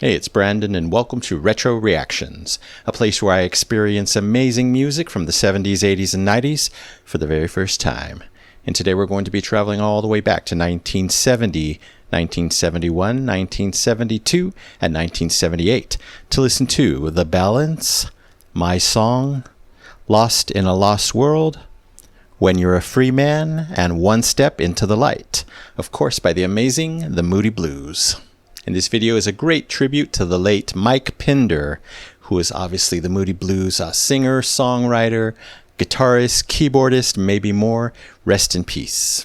Hey, it's Brandon, and welcome to Retro Reactions, a place where I experience amazing music from the 70s, 80s, and 90s for the very first time. And today we're going to be traveling all the way back to 1970, 1971, 1972, and 1978 to listen to The Balance, My Song, Lost in a Lost World, When You're a Free Man, and One Step into the Light, of course by the amazing The Moody Blues. And this video is a great tribute to the late Mike Pinder, who is obviously the Moody Blues singer, songwriter, guitarist, keyboardist, maybe more. Rest in peace.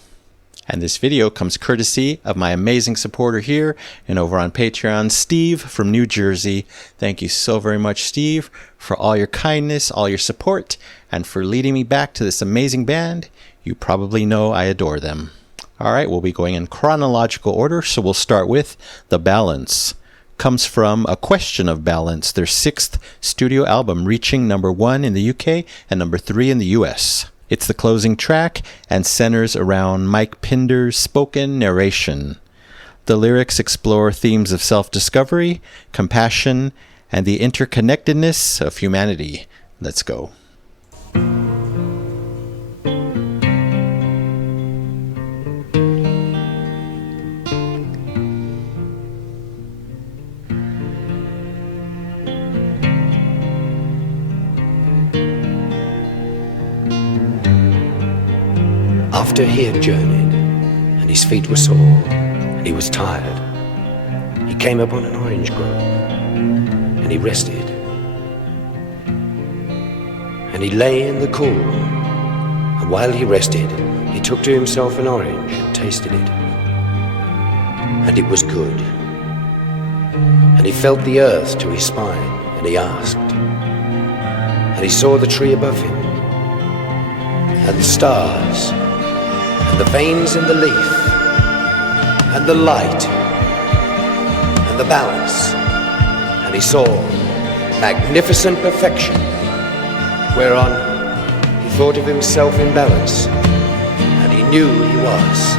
And this video comes courtesy of my amazing supporter here and over on Patreon, Steve from New Jersey. Thank you so very much, Steve, for all your kindness, all your support, and for leading me back to this amazing band. You probably know I adore them. All right, we'll be going in chronological order, so we'll start with The Balance. Comes from A Question of Balance, their 6th studio album, reaching #1 in the UK and #3 in the US. It's the closing track and centers around Mike Pinder's spoken narration. The lyrics explore themes of self-discovery, compassion, and the interconnectedness of humanity. Let's go. After he had journeyed, and his feet were sore, and he was tired, he came upon an orange grove, and he rested. And he lay in the cool, and while he rested, he took to himself an orange and tasted it. And it was good. And he felt the earth to his spine, and he asked. And he saw the tree above him, and the stars, and the veins in the leaf, and the light, and the balance, and he saw magnificent perfection, whereon he thought of himself in balance, and he knew he was.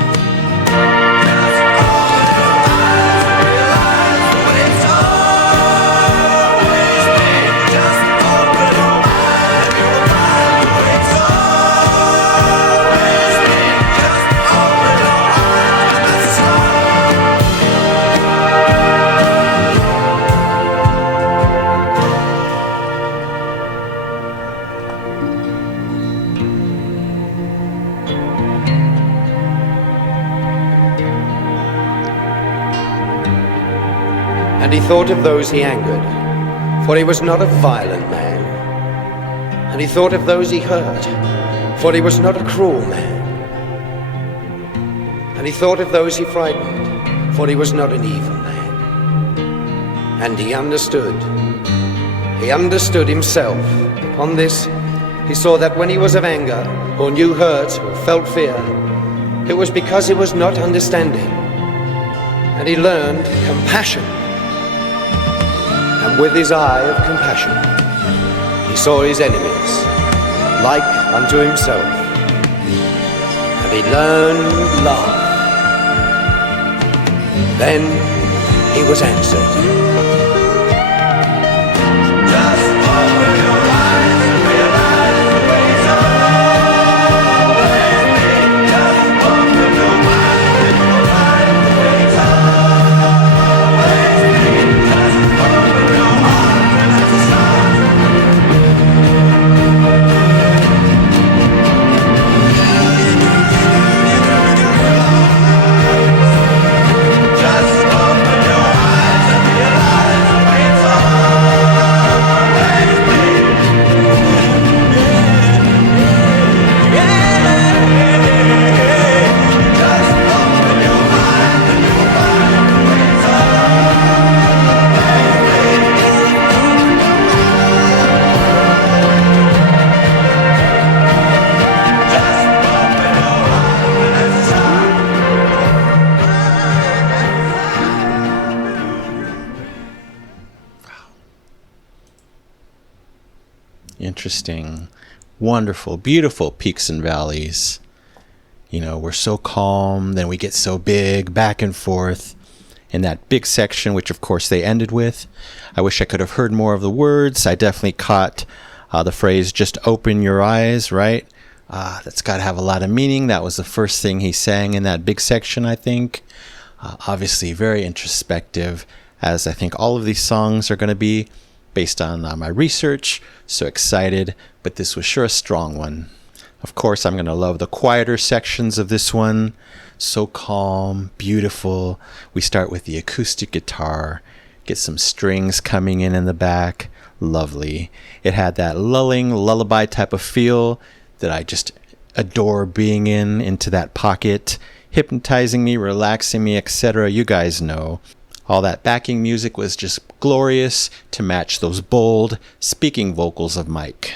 And he thought of those he angered, for he was not a violent man. And he thought of those he hurt, for he was not a cruel man. And he thought of those he frightened, for he was not an evil man. And he understood himself. Upon this, he saw that when he was of anger, or knew hurt, or felt fear, it was because he was not understanding. And he learned compassion. And with his eye of compassion, he saw his enemies, like unto himself. And he learned love. Then he was answered. Interesting, wonderful, beautiful peaks and valleys. You know, we're so calm, then we get so big, back and forth. in that big section, which of course they ended with. I wish I could have heard more of the words. I definitely caught the phrase, just open your eyes, right? That's got to have a lot of meaning. That was the first thing he sang in that big section, I think. Obviously very introspective, as I think all of these songs are going to be based on my research. So excited, but this was sure a strong one. Of course, I'm going to love the quieter sections of this one. So calm, beautiful. We start with the acoustic guitar, get some strings coming in the back. Lovely. It had that lulling lullaby type of feel that I just adore being into that pocket, hypnotizing me, relaxing me, etc. You guys know. All that backing music was just glorious to match those bold speaking vocals of Mike.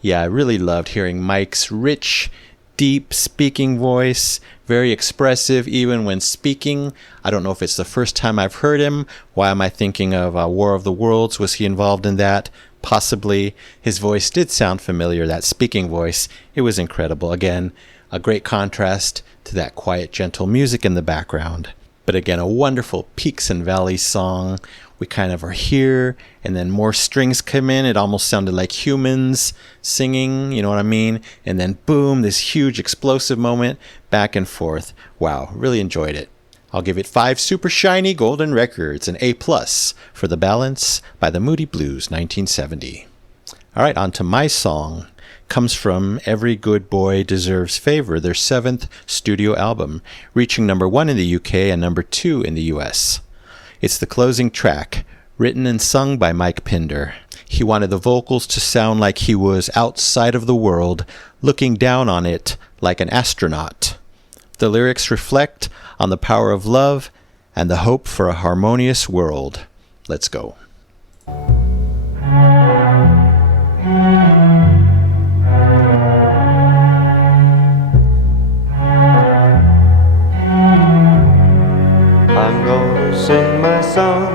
Yeah, I really loved hearing Mike's rich, deep speaking voice, very expressive even when speaking. I don't know if it's the first time I've heard him. Why am I thinking of War of the Worlds? Was he involved in that? Possibly. His voice did sound familiar, that speaking voice. It was incredible. Again, a great contrast to that quiet, gentle music in the background. But again, a wonderful peaks and valleys song. We kind of are here, and then more strings come in. It almost sounded like humans singing, you know what I mean? And then boom, this huge explosive moment, back and forth. Wow, really enjoyed it. I'll give it 5 super shiny golden records, an A+ for The Balance by the Moody Blues, 1970. All right, on to my song. Comes from Every Good Boy Deserves Favor, their 7th studio album, reaching number 1 in the UK and number 2 in the US. It's the closing track, written and sung by Mike Pinder. He wanted the vocals to sound like he was outside of the world, looking down on it like an astronaut. The lyrics reflect on the power of love and the hope for a harmonious world. Let's go. I'm gonna sing my song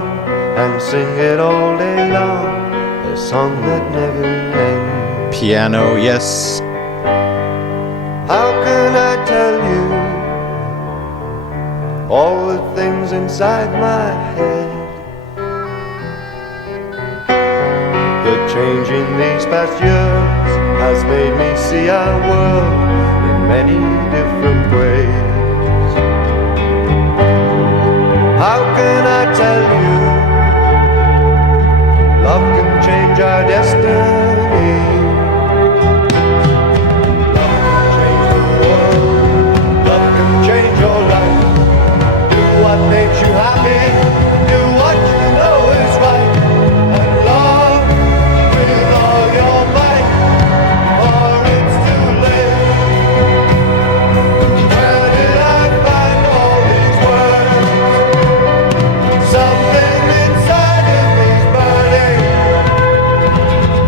and sing it all day long, a song that never ends. Piano, yes. How can I tell you all the things inside my head? The change in these past years has made me see our world in many different ways. How can I tell you love can change our destiny? Love can change the world. Love can change your life. Do what makes you happy. Do what you know is right. And love with all your might, or it's too late. Where did I find all these words? Something inside of me's burning.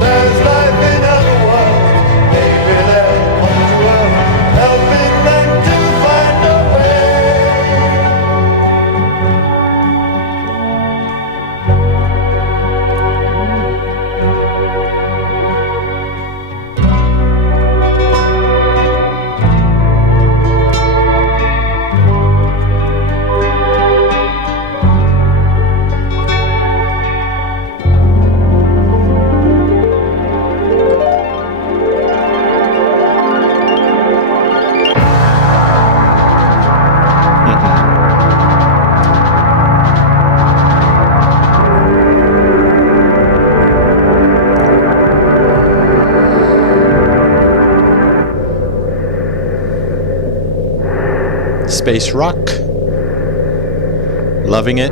There's life in other worlds. Maybe they'll come to us, helping them to find a way. Space rock. Loving it.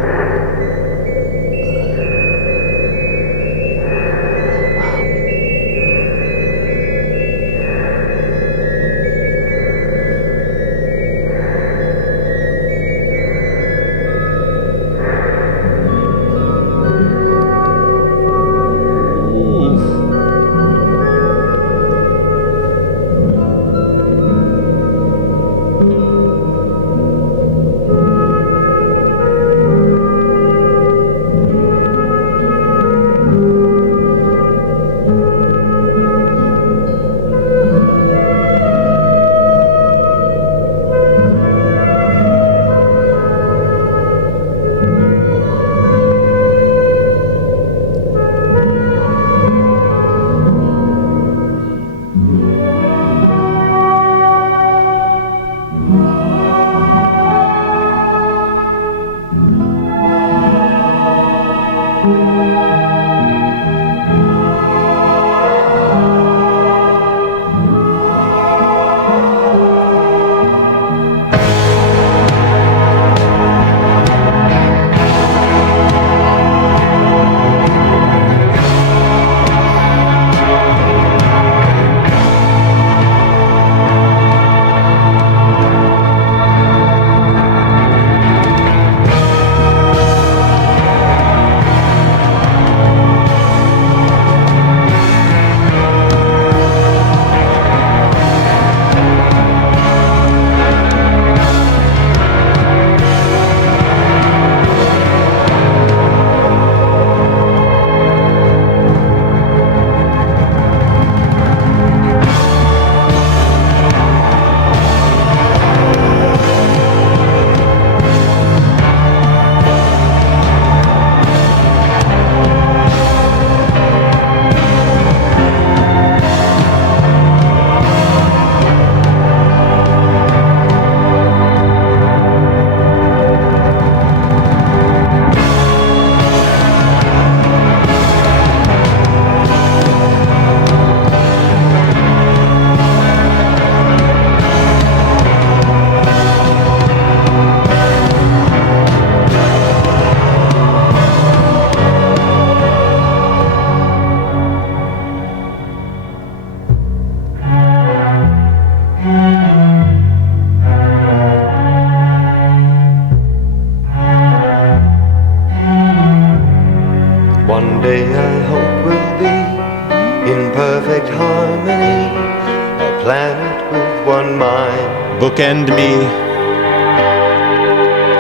with one mind. Bookend me.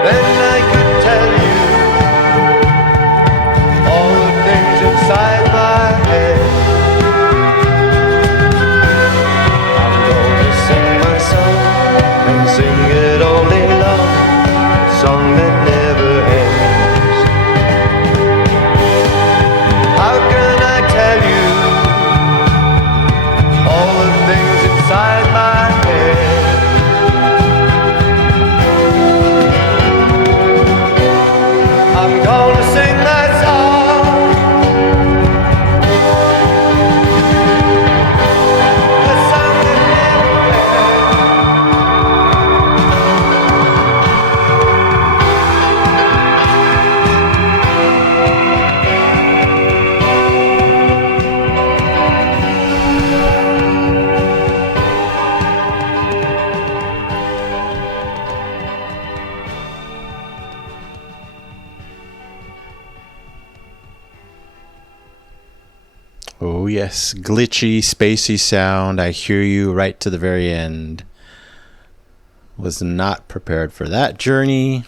Then I could tell you all the things inside my head. I'm gonna sing my song and sing it all day long, a song that never ends. How can I tell you all the things inside my head? I'm gonna sing my song, a song that never Oh, yes. Glitchy, spacey sound. I hear you right to the very end. Was not prepared for that journey.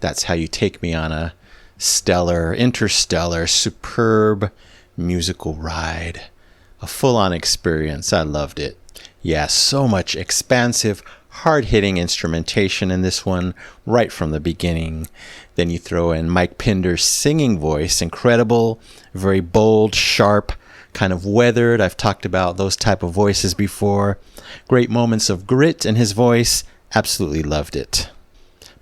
That's how you take me on a stellar, interstellar, superb musical ride. A full-on experience. I loved it. Yeah, so much expansive, hard-hitting instrumentation in this one right from the beginning. Then you throw in Mike Pinder's singing voice. Incredible, very bold, sharp, kind of weathered. I've talked about those type of voices before. Great moments of grit in his voice. Absolutely loved it.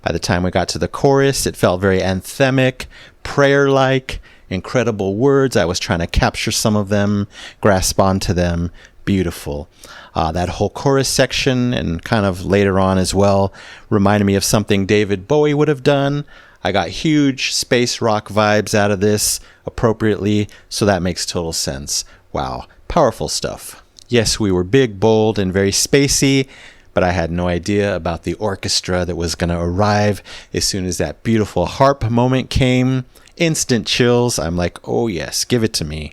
By the time we got to the chorus, it felt very anthemic, prayer-like, incredible words. I was trying to capture some of them, grasp onto them. Beautiful. That whole chorus section and kind of later on as well reminded me of something David Bowie would have done. I got huge space rock vibes out of this appropriately, so that makes total sense. Wow, powerful stuff. Yes, we were big, bold, and very spacey, but I had no idea about the orchestra that was going to arrive as soon as that beautiful harp moment came. Instant chills. I'm like, oh yes, give it to me.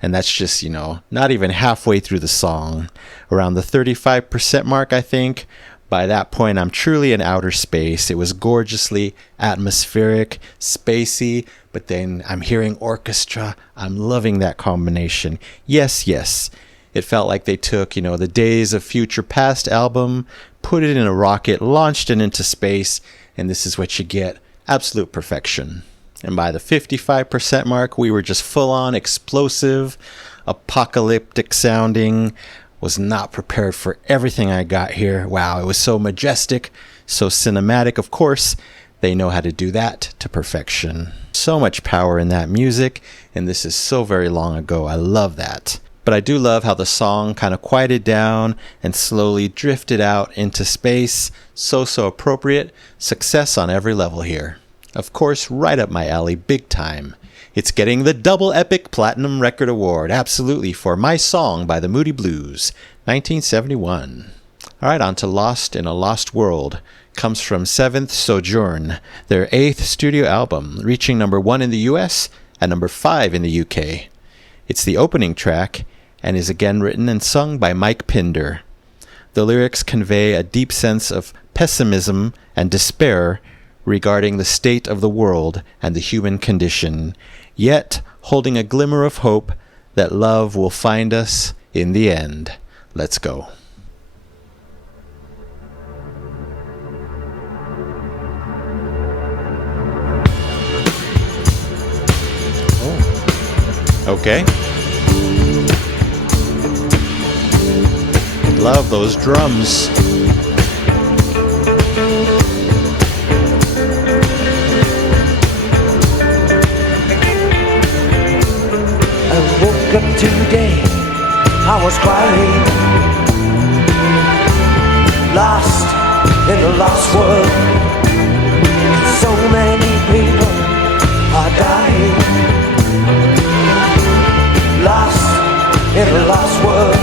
And that's just, not even halfway through the song. Around the 35% mark, I think. By that point, I'm truly in outer space. It was gorgeously atmospheric, spacey, but then I'm hearing orchestra. I'm loving that combination. Yes, yes. It felt like they took, the Days of Future Past album, put it in a rocket, launched it into space, and this is what you get. Absolute perfection. And by the 55% mark, we were just full-on explosive, apocalyptic sounding. Was not prepared for everything I got here. Wow, it was so majestic, so cinematic. Of course, they know how to do that to perfection. So much power in that music, and this is so very long ago. I love that. But I do love how the song kind of quieted down and slowly drifted out into space. So appropriate. Success on every level here. Of course, right up my alley, big time. It's getting the Double Epic Platinum Record Award, absolutely, for My Song by the Moody Blues, 1971. All right, on to Lost in a Lost World. Comes from Seventh Sojourn, their 8th studio album, reaching number 1 in the US and number 5 in the UK. It's the opening track and is again written and sung by Mike Pinder. The lyrics convey a deep sense of pessimism and despair regarding the state of the world and the human condition, yet holding a glimmer of hope that love will find us in the end. Let's go. Okay. Love those drums. I woke up today, I was crying, lost in a lost world. So many people are dying, lost in a lost world.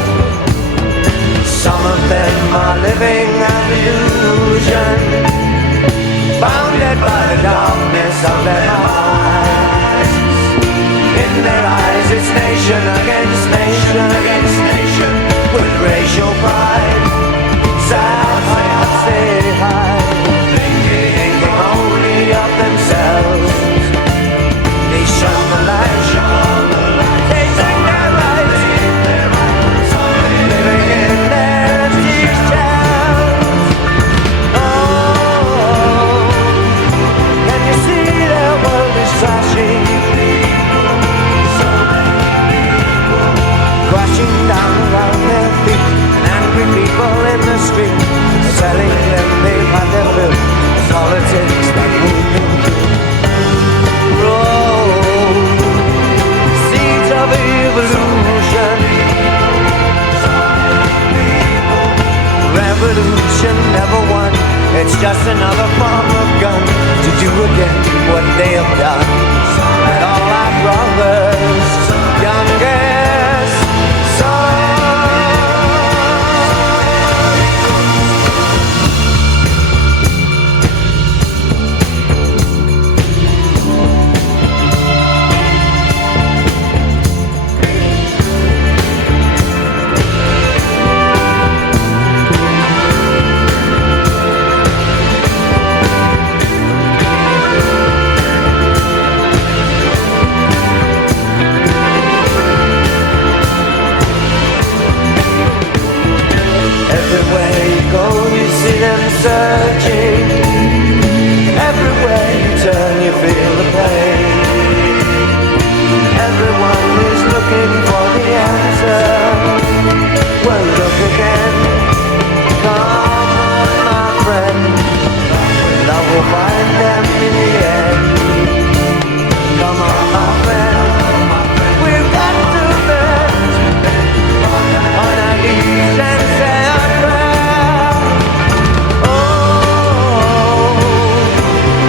Some of them are living an illusion, bounded by the darkness of their eyes. In their eyes it's nation against nation against nation, with racial pride revolution never won. It's just another form of gun to do again what they have done. And all our brothers, youngest son. Everywhere you go, you see them searching. Everywhere you turn, you feel the pain. Everyone is looking for the answer. Well, look again. Come on, my friend. Love will find them in the end. Come on, my friend. We've got to bend on our knees and say a prayer. Oh,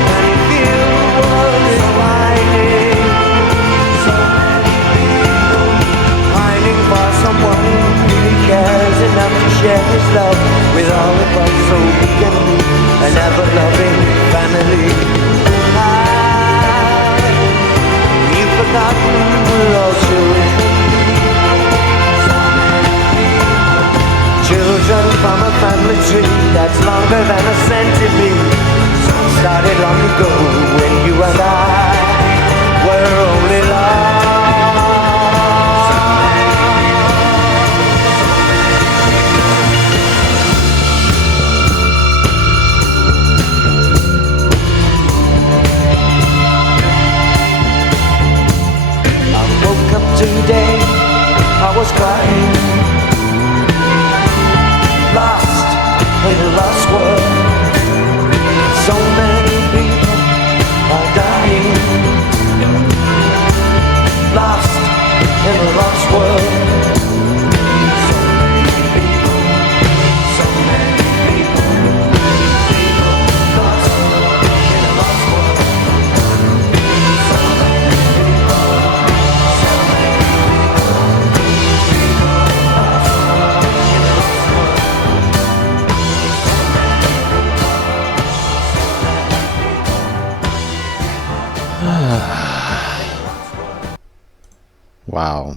can you feel the world is winding? So many people pining for someone who really cares enough to share his love with all of us, so we can be an ever-loving family. You've forgotten we're all children. Children from a family tree that's longer than a century. Started long ago when you and I were only lost. I woke up today, I was crying, lost in a lost world. So many people are dying, lost in a lost world. So many people, so many people, lost in a lost world. So many people, so many people, lost in a lost world. Wow.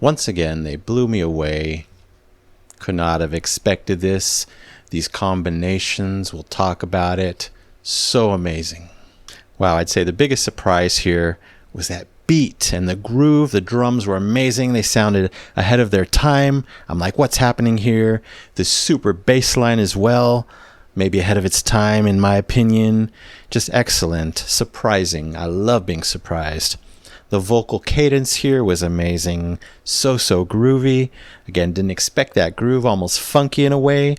Once again, they blew me away. Could not have expected this. These combinations, we'll talk about it. So amazing. Wow, I'd say the biggest surprise here was that beat and the groove. The drums were amazing. They sounded ahead of their time. I'm like, what's happening here? The super bass line as well. Maybe ahead of its time, in my opinion. Just excellent. Surprising. I love being surprised. The vocal cadence here was amazing. So groovy. Again, didn't expect that groove. Almost funky in a way.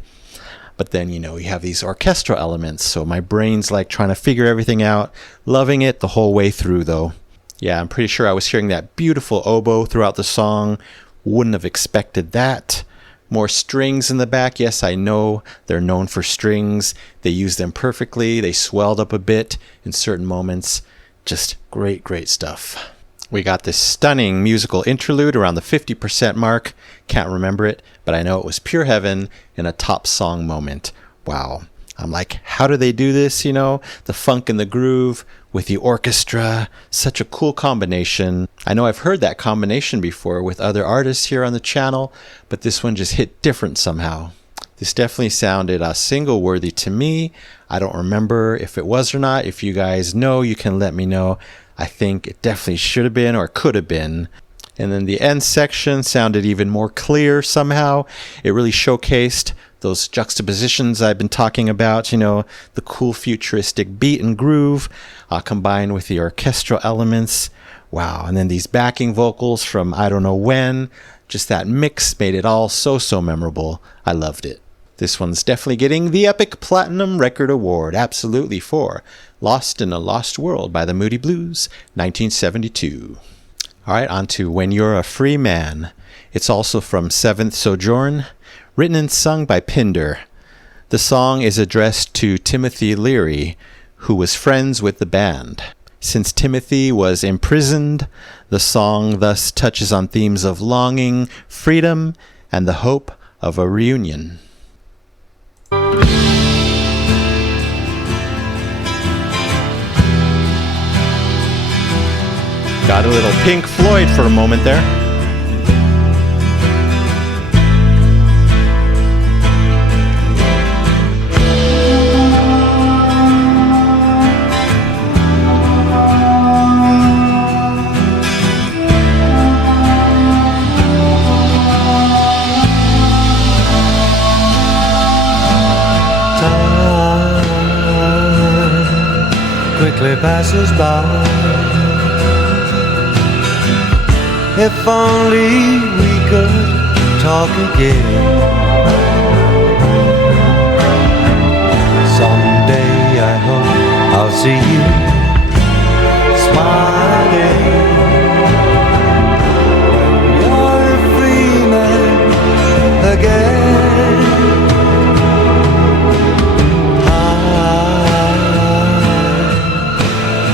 But then, you have these orchestral elements. So my brain's like trying to figure everything out. Loving it the whole way through, though. Yeah, I'm pretty sure I was hearing that beautiful oboe throughout the song. Wouldn't have expected that. More strings in the back. Yes, I know they're known for strings. They use them perfectly. They swelled up a bit in certain moments. Just great stuff. We got this stunning musical interlude around the 50% mark. Can't remember it, but I know it was pure heaven in a top song moment. Wow. I'm like, how do they do this? The funk and the groove with the orchestra. Such a cool combination. I know I've heard that combination before with other artists here on the channel, but this one just hit different somehow. This definitely sounded single worthy to me. I don't remember if it was or not. If you guys know, you can let me know. I think it definitely should have been or could have been. And then the end section sounded even more clear somehow. It really showcased those juxtapositions I've been talking about, the cool futuristic beat and groove combined with the orchestral elements. Wow. And then these backing vocals from I don't know when. Just that mix made it all so memorable. I loved it. This one's definitely getting the Epic Platinum Record Award, absolutely, for Lost in a Lost World by the Moody Blues, 1972. All right, on to When You're a Free Man. It's also from Seventh Sojourn, written and sung by Pinder. The song is addressed to Timothy Leary, who was friends with the band. Since Timothy was imprisoned, the song thus touches on themes of longing, freedom, and the hope of a reunion. Got a little Pink Floyd for a moment there. Quickly passes by. If only we could talk again. Someday I hope I'll see you smiling when you're a free man again.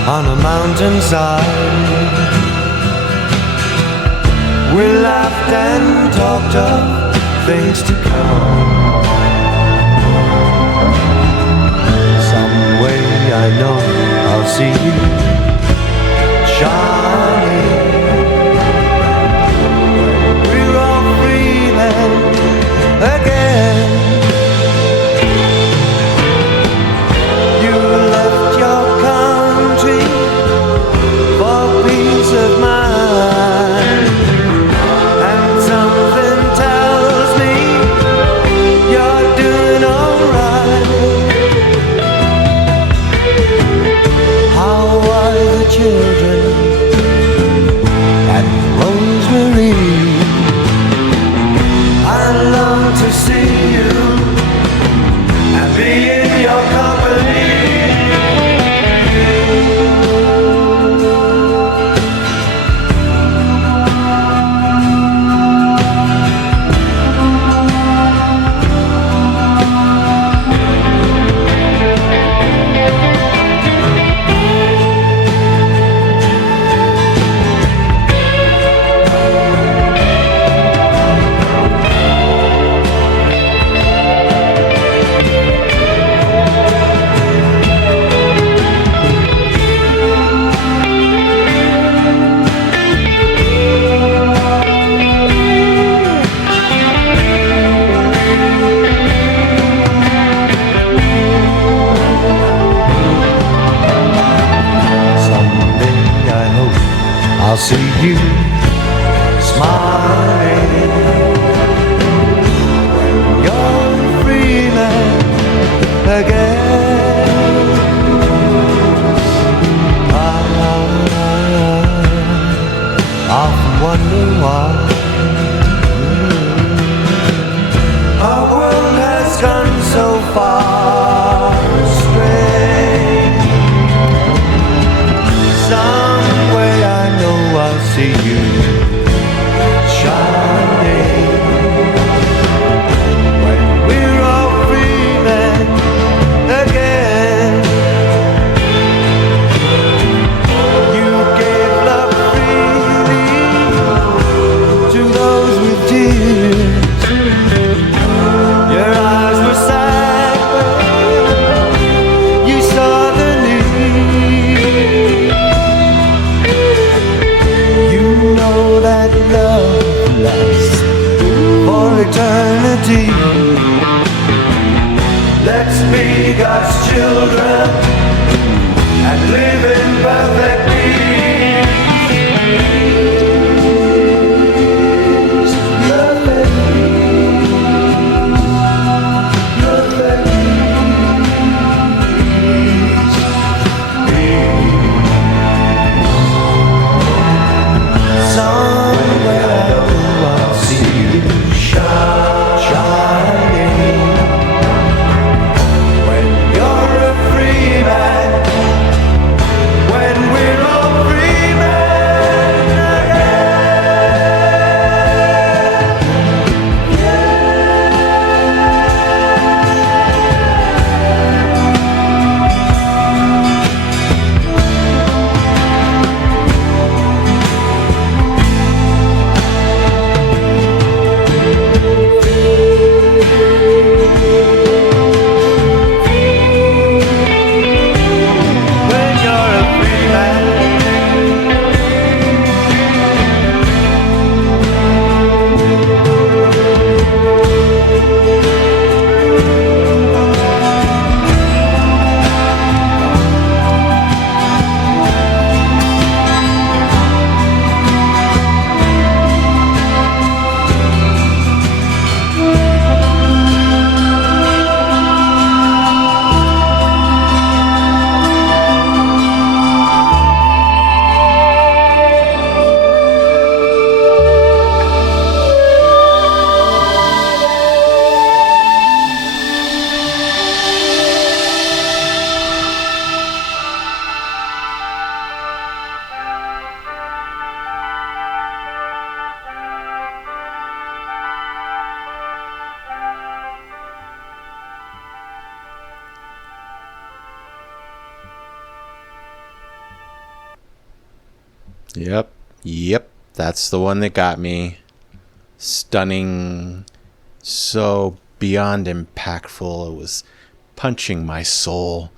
On a mountainside, we laughed and talked of things to come. Some way I know I'll see you shining. We're all free men again. You left your country for peace of mind, and something tells me you're doing alright. How are the children at Rosemary? I long to see you and be in your company. I'll see you smiling when you're a free man again. I often wonder why our world has gone so far astray. Some way I know I'll see you shining when we're all free men again. You gave love freely to those with tears. Your eyes were sad when you saw the need. You know that love lasts for eternity. Let's be God's children and live in perfect peace. Perfect somewhere I'll see you shining when you're a free man, when we're Yep. That's the one that got me. Stunning. So beyond impactful. It was punching my soul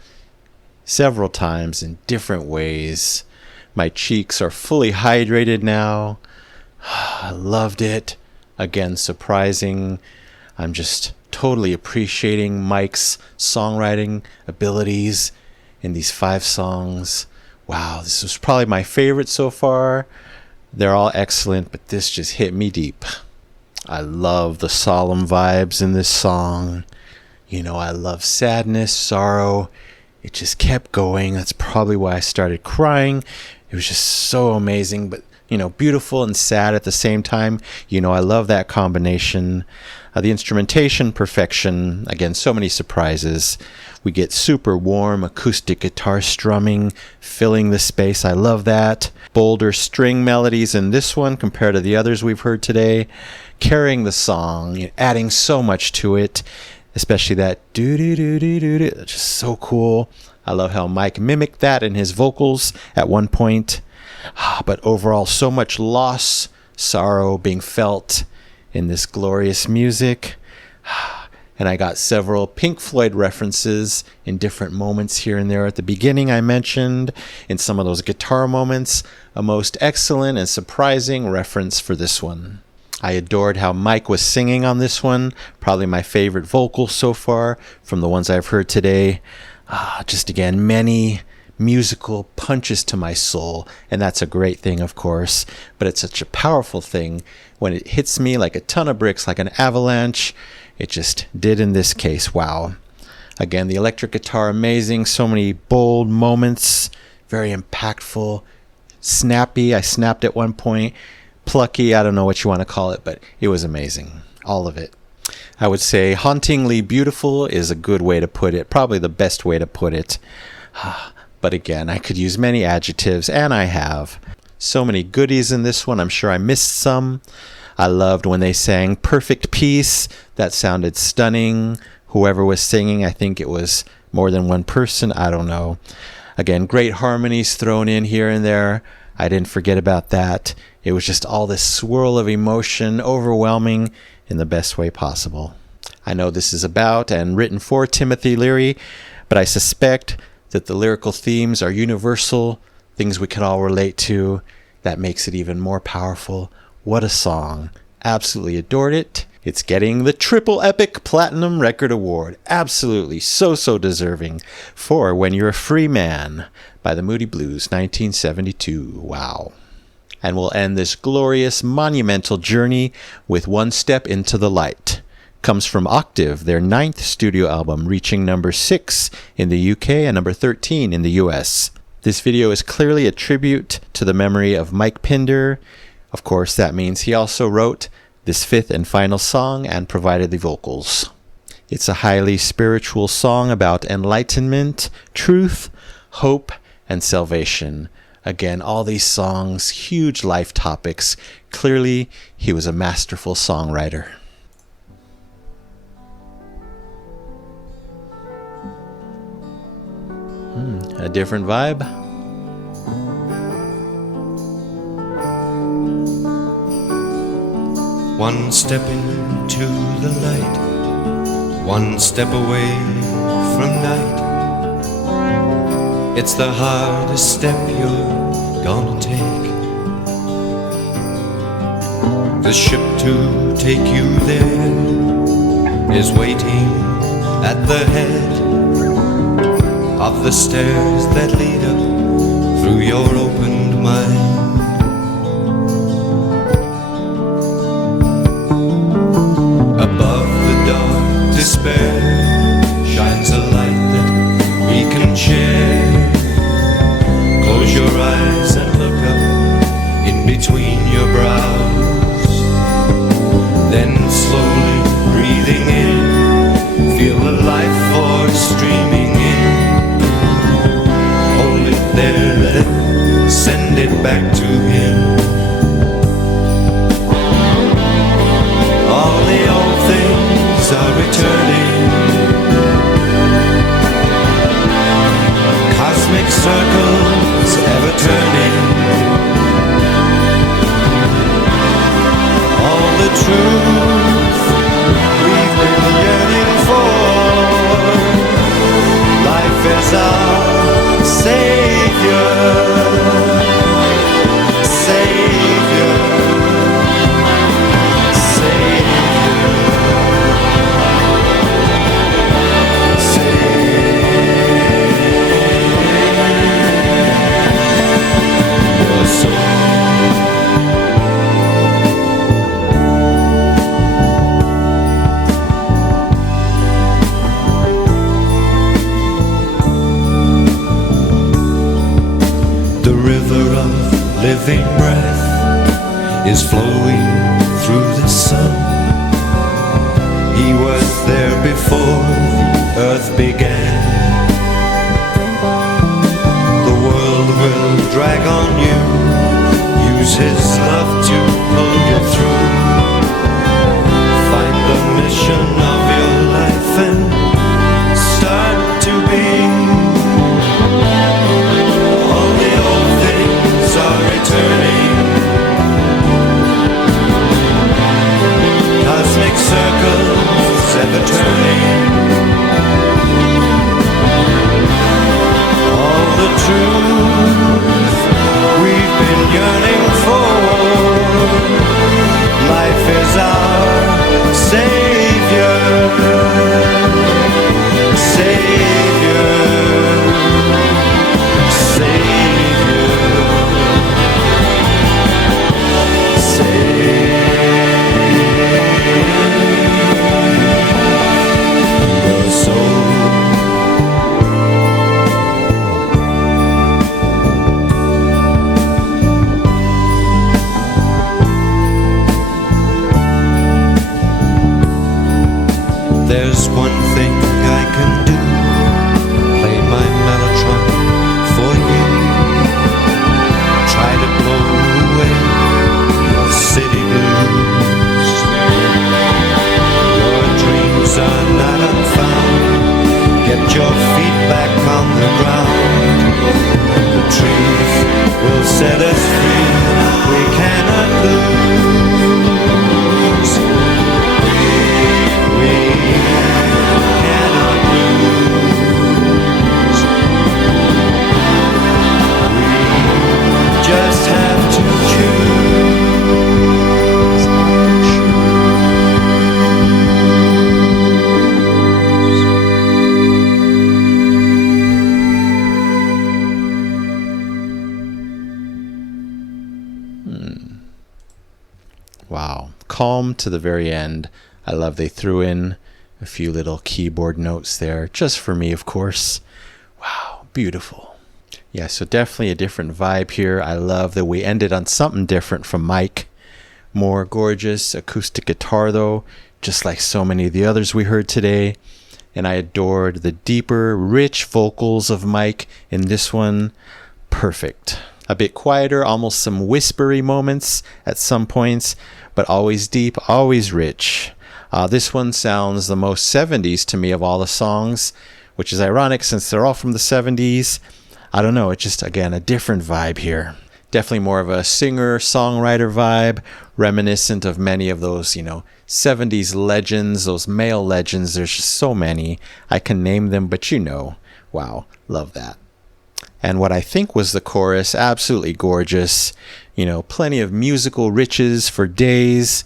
several times in different ways. My cheeks are fully hydrated now. I loved it. Again, surprising. I'm just totally appreciating Mike's songwriting abilities in these 5 songs. Wow, this was probably my favorite so far. They're all excellent, but this just hit me deep. I love the solemn vibes in this song. You know, I love sadness, sorrow. It just kept going. That's probably why I started crying. It was just so amazing, but, you know, beautiful and sad at the same time. You know, I love that combination. The instrumentation, perfection. Again, so many surprises. We get super warm acoustic guitar strumming, filling the space. I love that. Bolder string melodies in this one compared to the others we've heard today. Carrying the song, adding so much to it. Especially that do-do-do-do-do-do. Just so cool. I love how Mike mimicked that in his vocals at one point. But overall, so much loss, sorrow being felt in this glorious music. And I got several Pink Floyd references in different moments here and there. At the beginning, I mentioned in some of those guitar moments, a most excellent and surprising reference for this one. I adored how Mike was singing on this one. Probably my favorite vocal so far from the ones I've heard today. Just again, many musical punches to my soul. And that's a great thing, of course. But it's such a powerful thing when it hits me like a ton of bricks, like an avalanche. It just did in this case. Wow. Again, the electric guitar, amazing. So many bold moments. Very impactful. Snappy. I snapped at one point. Plucky. I don't know what you want to call it, but it was amazing. All of it. I would say hauntingly beautiful is a good way to put it. Probably the best way to put it. But again, I could use many adjectives, and I have. So many goodies in this one. I'm sure I missed some. I loved when they sang Perfect Peace. That sounded stunning. Whoever was singing, I think it was more than one person. I don't know. Again, great harmonies thrown in here and there. I didn't forget about that. It was just all this swirl of emotion, overwhelming in the best way possible. I know this is about and written for Timothy Leary, but I suspect that the lyrical themes are universal, things we can all relate to. That makes it even more powerful. What a song. Absolutely adored it. It's getting the Triple Epic Platinum Record Award. Absolutely so deserving for When You're a Free Man by the Moody Blues, 1972. Wow. And we'll end this glorious, monumental journey with One Step Into the Light. Comes from Octave, their 9th studio album, reaching number 6 in the UK and number 13 in the US. This video is clearly a tribute to the memory of Mike Pinder. Of course, that means he also wrote this 5th and final song and provided the vocals. It's a highly spiritual song about enlightenment, truth, hope, and salvation. Again, all these songs, huge life topics. Clearly, he was a masterful songwriter. A different vibe. One step into the light, one step away from night. It's the hardest step you're gonna take. The ship to take you there is waiting at the head of the stairs that lead up through your opened mind. Above the dark despair shines a light that we can share. Close your eyes and look up in between your brows. Then slowly breathing in, feel the life force streaming in. Hold it there, then send it back to him. All the old things are returning. river of living breath is flowing through the sun. He was there before the earth began. The world will drag on you, use his love to pull you through. Find the mission of your life and start to be. All the old things are returning. Cosmic circles ever turning. All the truth we've been yearning for. Life is our Savior. Savior. Savior. Save your soul. There's one thing I can do, play my mellotron for you. Try to blow away your city blues. Your dreams are not unfound. Get your feet back on the ground. The truth will set us free. We cannot lose. We cannot lose. We just have to choose. Wow. Calm to the very end. I love they threw in a few little keyboard notes there, just for me, of course. Wow, beautiful. Yeah, so definitely a different vibe here. I love that we ended on something different from Mike. More gorgeous acoustic guitar, though, just like so many of the others we heard today. And I adored the deeper, rich vocals of Mike in this one. Perfect. A bit quieter, almost some whispery moments at some points, but always deep, always rich. This one sounds the most 70s to me of all the songs, which is ironic since they're all from the 70s. I don't know, it's just, again, a different vibe here. Definitely more of a singer-songwriter vibe, reminiscent of many of those, 70s legends, those male legends. There's just so many. I can name them, but wow, love that. And what I think was the chorus, absolutely gorgeous. Plenty of musical riches for days.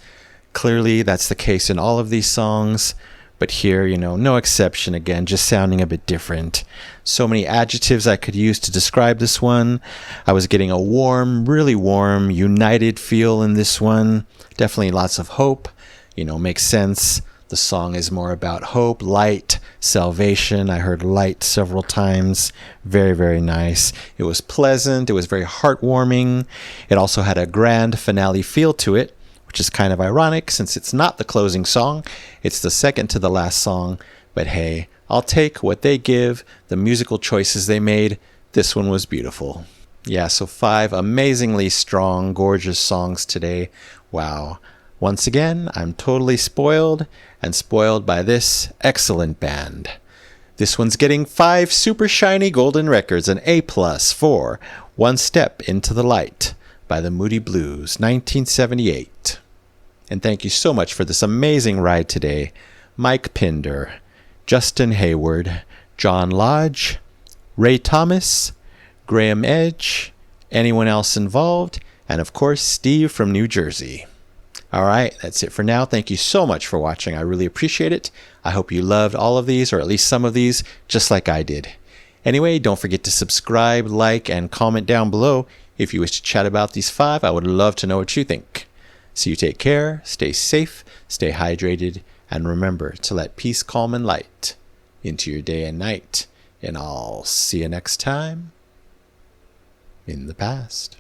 Clearly, that's the case in all of these songs. But here, no exception again, just sounding a bit different. So many adjectives I could use to describe this one. I was getting a warm, really warm, united feel in this one. Definitely lots of hope. Makes sense. The song is more about hope, light, salvation. I heard light several times. Very, very nice. It was pleasant. It was very heartwarming. It also had a grand finale feel to it, which is kind of ironic since it's not the closing song. It's the second to the last song. But hey, I'll take what they give, the musical choices they made. This one was beautiful. Yeah, so 5 amazingly strong, gorgeous songs today. Wow. Once again, I'm totally spoiled, and spoiled by this excellent band. This one's getting 5 super shiny golden records, an A+ for One Step Into the Light by the Moody Blues, 1978. And thank you so much for this amazing ride today. Mike Pinder, Justin Hayward, John Lodge, Ray Thomas, Graham Edge, anyone else involved, and of course, Steve from New Jersey. All right, that's it for now. Thank you so much for watching. I really appreciate it. I hope you loved all of these, or at least some of these, just like I did. Anyway, don't forget to subscribe, like, and comment down below. If you wish to chat about these 5, I would love to know what you think. So you take care, stay safe, stay hydrated, and remember to let peace, calm, and light into your day and night. And I'll see you next time. in the past.